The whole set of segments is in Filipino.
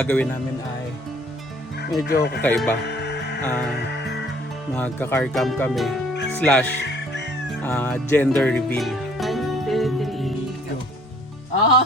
Gagawin namin ay medyo kakaiba. Magka-car cam kami / gender reveal. 1, 2, 3, go. Oh.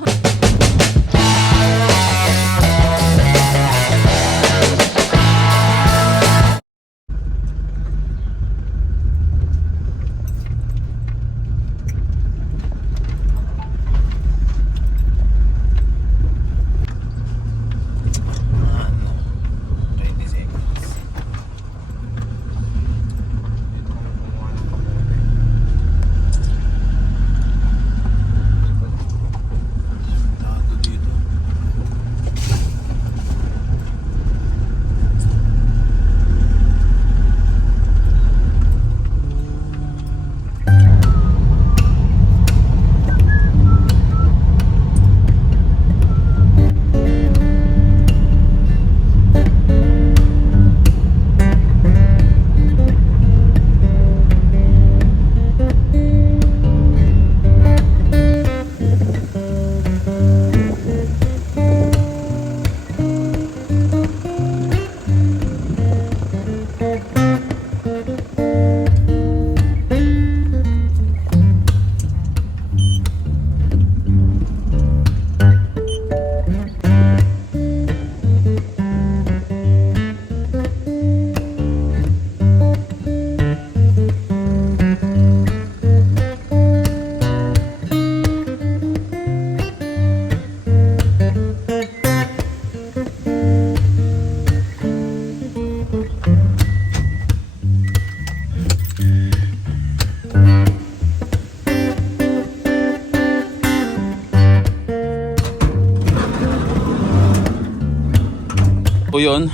So yun,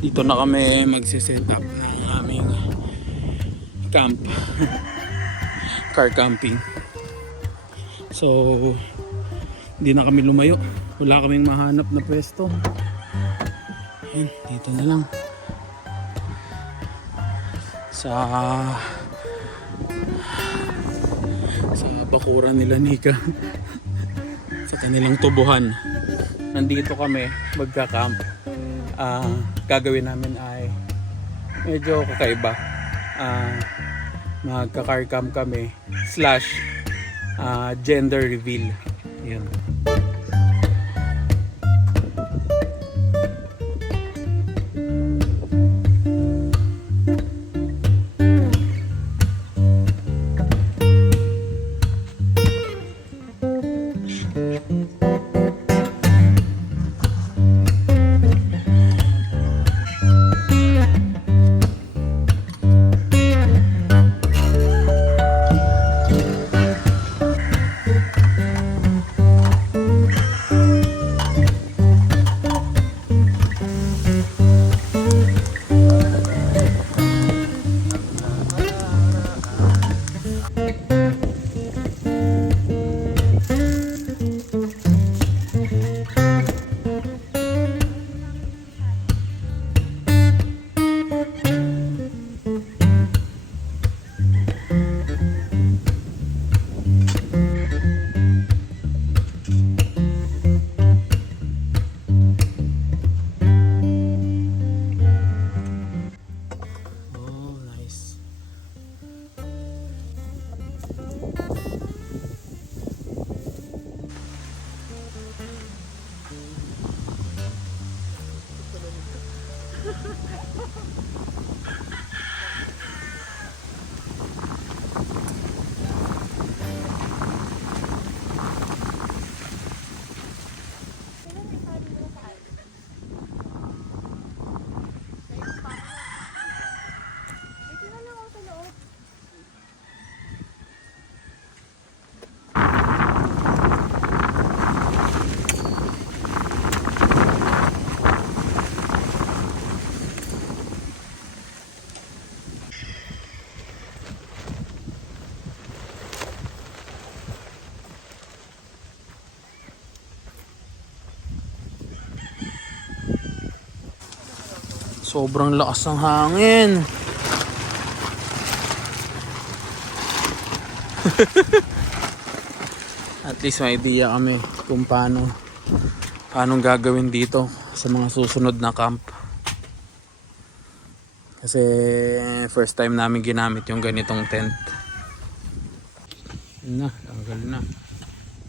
dito na kami magsiset up ng aming camp. Car camping. So hindi na kami lumayo, wala kaming mahanap na pwesto. Ayun, dito na lang sa bakuran nila Nika. Sa kanilang tubuhan nandito kami magka-camp. Gagawin namin ay medyo kakaiba. Magka-car cam kami / gender reveal. Yan. Sobrang lakas ng hangin. At least may idea kami kung paano gagawin dito sa mga susunod na camp. Kasi first time namin ginamit yung ganitong tent. Yun na, tanggal na.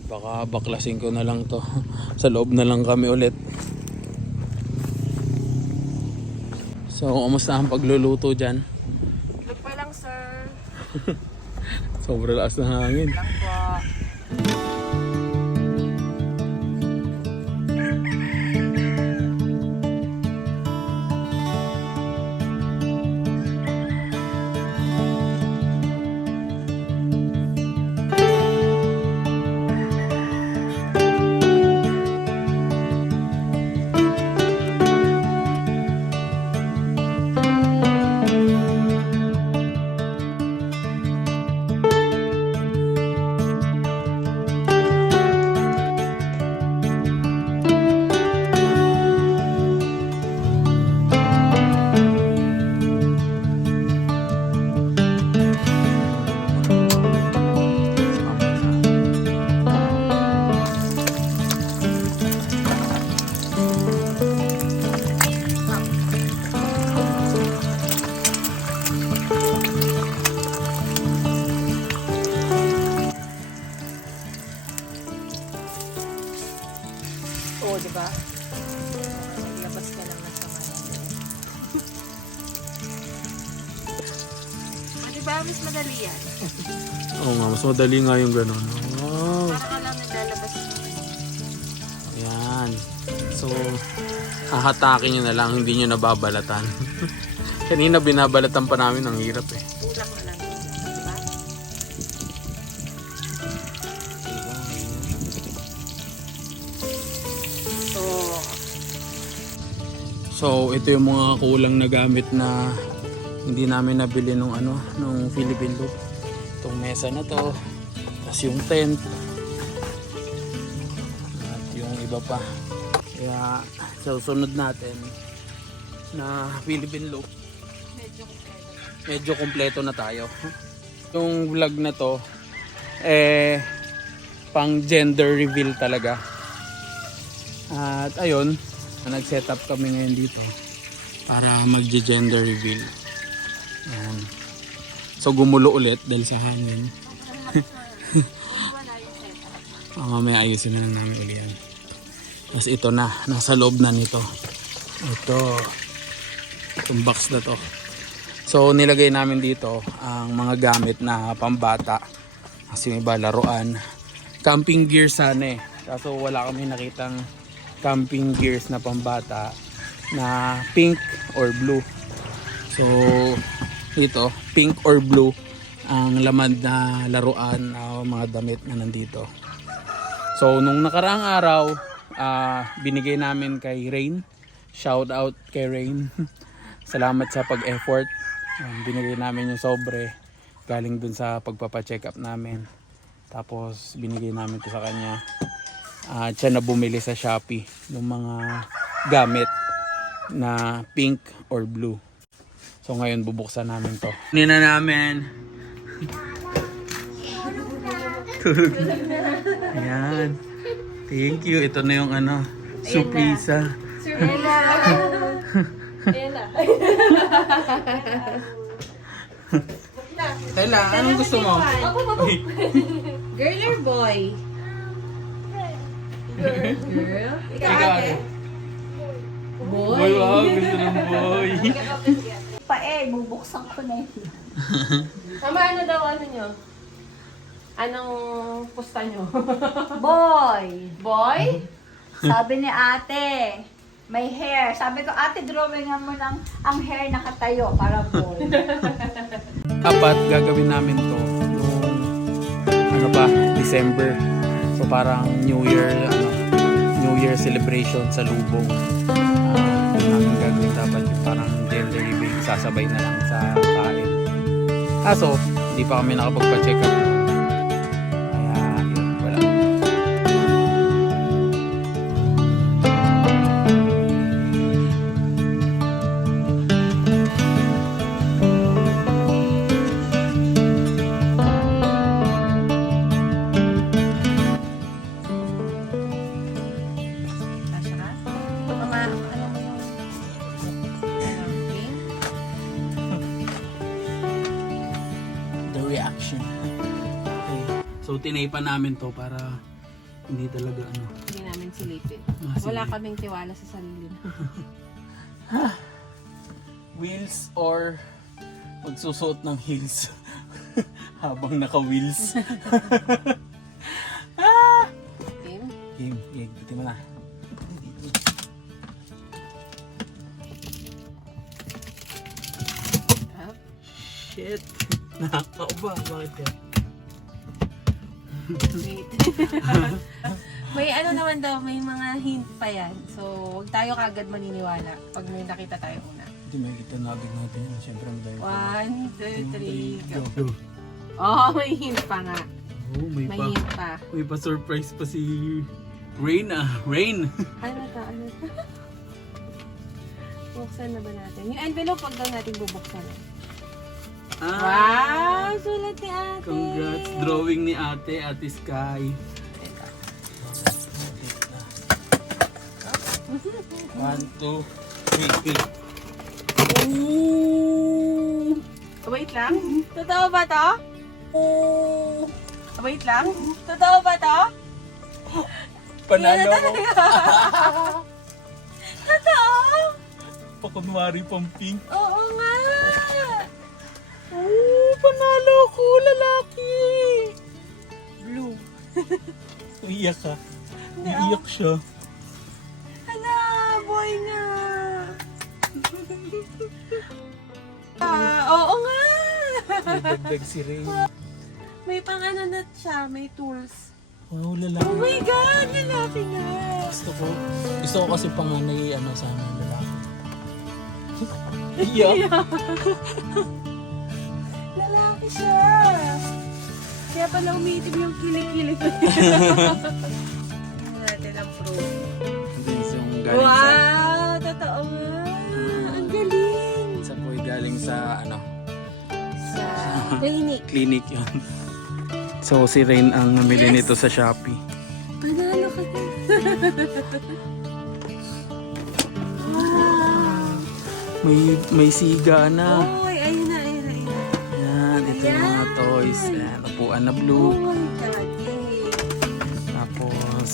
Baka baklasin ko na lang to. Sa loob na lang kami ulit. So, kumusta ang pagluluto dyan? Look pa lang, sir. Sobrang lakas ng hangin. Lang po. Oo, di ba? Labas ka lang ng sama ng loob. Di ba? Mas madali yan. Oo nga, mas madali nga yung ganun. Oh. Para ka lang naglalabas. Ayan. So, hahatakin nyo na lang, hindi nyo nababalatan. Kanina binabalatan pa namin, ang hirap eh. Tulak na lang. Di ba? So, ito yung mga kulang na gamit na hindi namin nabili nung Philippine Loop. Itong mesa na to, tapos yung tent, at yung iba pa. Kaya, susunod natin na Philippine Loop, medyo kompleto na tayo. Yung vlog na to, pang gender reveal talaga. At ayun, nag-set up kami ngayon dito para mag-gender reveal. Ayan. So gumulo ulit dahil sa hangin. Mamaya ayusin na lang namin ulit yan. Tapos ito na, nasa loob na nito. Itong box na to. So nilagay namin dito ang mga gamit na pambata. Kasi may iba laruan. Camping gear sana eh. Kaso wala kami nakitang camping gears na pambata na pink or blue. So dito, pink or blue ang laman na laruan, mga damit na nandito. So nung nakaraang araw, binigay namin kay Rain. Shout out kay Rain. Salamat sa pag-effort. Binigay namin yung sobre galing dun sa pagpapa-check up namin. Tapos binigay namin to sa kanya. At siya na bumili sa Shopee ng mga gamit na pink or blue. So ngayon bubuksan namin to. Nina namin. Tulog na. Ayan. Thank you. Ito na yung surpresa. Surpresa. Ella. Tela, anong gusto mo? Girl or boy? Girl? Ikaw ate? Boy. Boy, wow. Gusto ng boy. Bubuksan ko na yun. Mama, ano daw nyo? Anong pusta nyo? Boy! Boy? Sabi ni ate, may hair. Sabi ko, ate, drawingan mo ng ang hair nakatayo para boy. Dapat gagawin namin to noong December. So parang New Year celebration sa Lubong. Namin gagawin dapat yung parang gender reveal, sasabay na lang sa kain. Kaso, hindi pa kami nakapagpa-check up. Kaya yun, wala. Kasya ka? Mama, connection. Okay. So tinaypan namin to para hindi talaga ano. Hindi namin silipin. Masilip. Wala kaming tiwala sa sarili na. Wheels or magsusuot ng heels habang naka-wheels. Game? Game, buti mo na. Up. Shit. Nakakauba. Bakit yan? Wait. May ano naman daw, may mga hint pa yan. So, huwag tayo kagad maniniwala pag may nakita tayo una. Hindi may kita na agad natin yan. Siyempre madaya. 1, 2, 3, go. Oh, may hint pa nga. Oh, may May pa. hint pa. May pa surprise pa si Rain ah. Rain. Ano to? Ano to? Buksan na ba natin? Yung envelope, wag daw natin bubuksan. Wow! Sulat ni ate! Congrats. Drawing ni ate, Ate Sky. 1, 2, 3. Ooh! Wait lang. Totoo ba to? Wait lang. Totoo ba to? Panalo ko. Totoo? Pakunwari pang pink. Oo nga! Oh, panalo ko, lalaki. Blue. Iiyak ka. Iiyak siya. Hala, boy nga! Oo nga! Nagdagdag si Rain. May pang ano na siya, may tools. Wow, Oh lalaki. my God! Lalaki nga! Gusto ko kasi panganay ano sana lalaki. Iiyak. Lalaki siya! Kaya pala umiitim yung kilig-kilig. Natin ang proof. This yung galing sa... Wow! Totoo nga! Ang galing! Sa boy galing sa ano, Sa clinic. clinic yun. So si Rain ang namili nito sa Shopee. Panalo ka na. Wow! May siga na. Uy, ayun na, ayun na, ayun na. Yan, ito yung mga toys. Ayan, upuan na blue. Oh my God, yay! Tapos,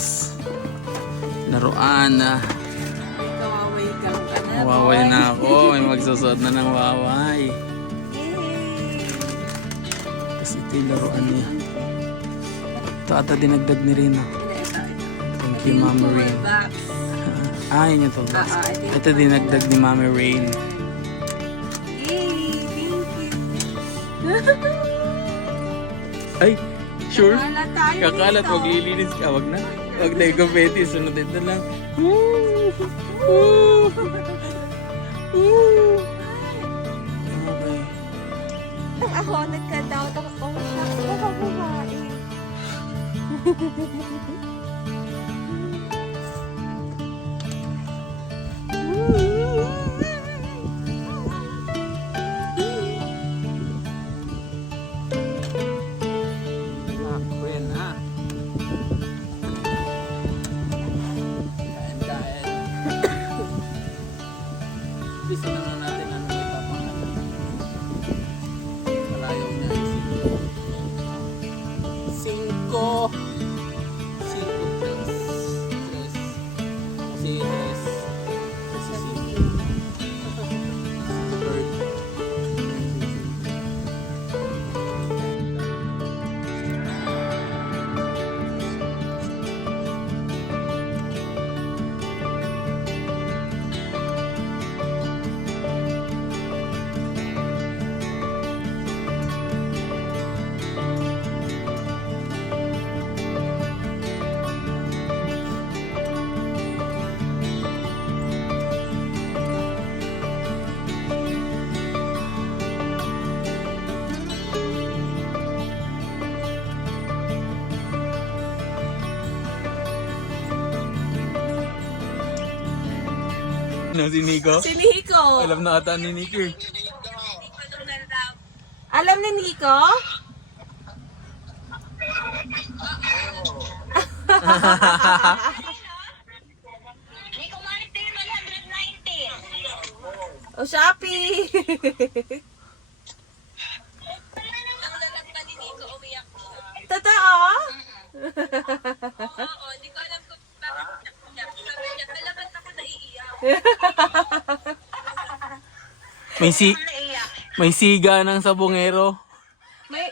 laruan na. Kawaway kang ka na. Waway boy. na ako. May magsusot na ng waway. Yay! Tapos ito yung laruan niya. Ito ata dinagdag ni Rina. Ito. Thank you, Mama Rain. Box. Yun yung toolbox. ito Ito dinagdag ni Mama Rain. Yay! Thank you! Ay, sure? Kakalat tayo Kakalat, dito. maglilinis ka. Wag na. Wag na yung confetti. Sunod ito lang. Okay. Ako, nagka-doubt ako. Oh, shucks, baka bumae. Queen, ha? Kain, kain. Bisa na lang natin ano may papangalan. Palayaw niya ay 5. 5 plus 3. Kasi 3. Kasi 5. Ano si Nico? Si Nico! Alam na ata ni Nico eh. Alam ni Nico? Nico Martin, 190. O, Shopee! Ang lalagpan ni Oo, hindi ko alam kung bakit niya. Sabi niya, kailangan ako naiiyak. May siga ng sabongero. May...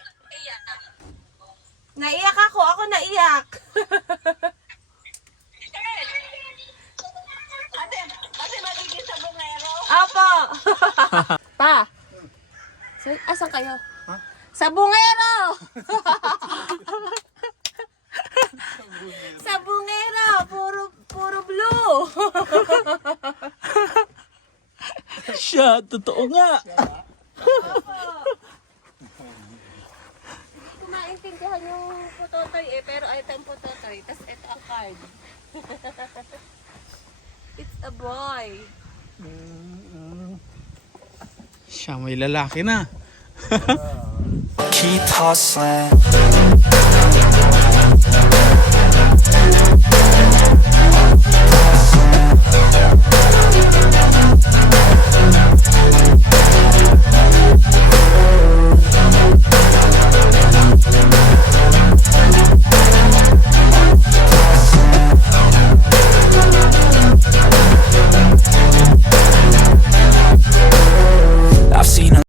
Naiyak ako. Ako naiyak. Ate magiging sabongero. Apo. Pa. Asan kayo? Sabungero! Sabungero! Puro blue! Siya, totoo nga. Hindi ko maintindihan yung putotoy pero ito ang putotoy. Tapos ito ang card. It's a boy. Siya, may lalaki na. Keep hustling.